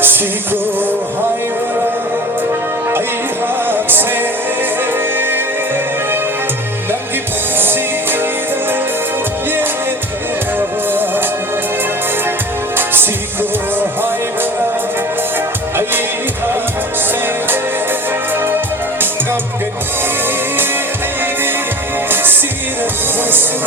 Chico Haira, Ayakse, Nagi Pusida, Yedava. Chico Haira, Ayakse, Nagani, Sira Pasu,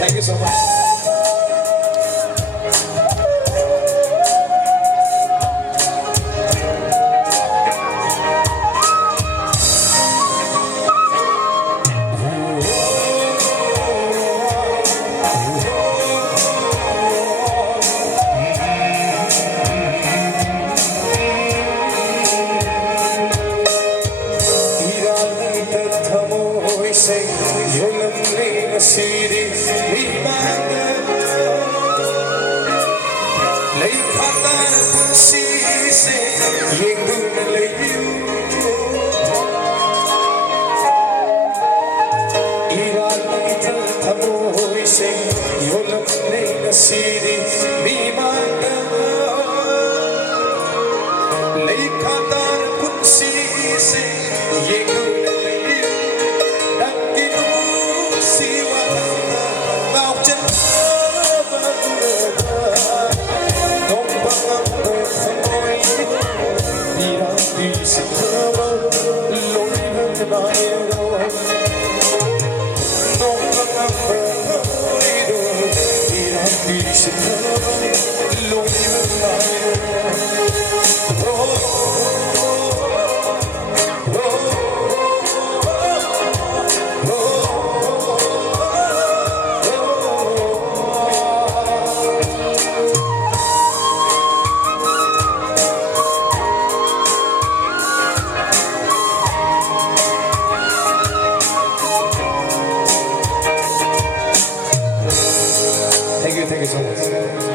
Thank you so much. City, lấy phát tan si se, yên đừng lấy yêu. Iran lấy thân thầm hối sinh, yêu lắm lấy city, mi mang lấy phát tan si se, yên đừng lấy yêu. Đăng ký si vào chân Thank you so much.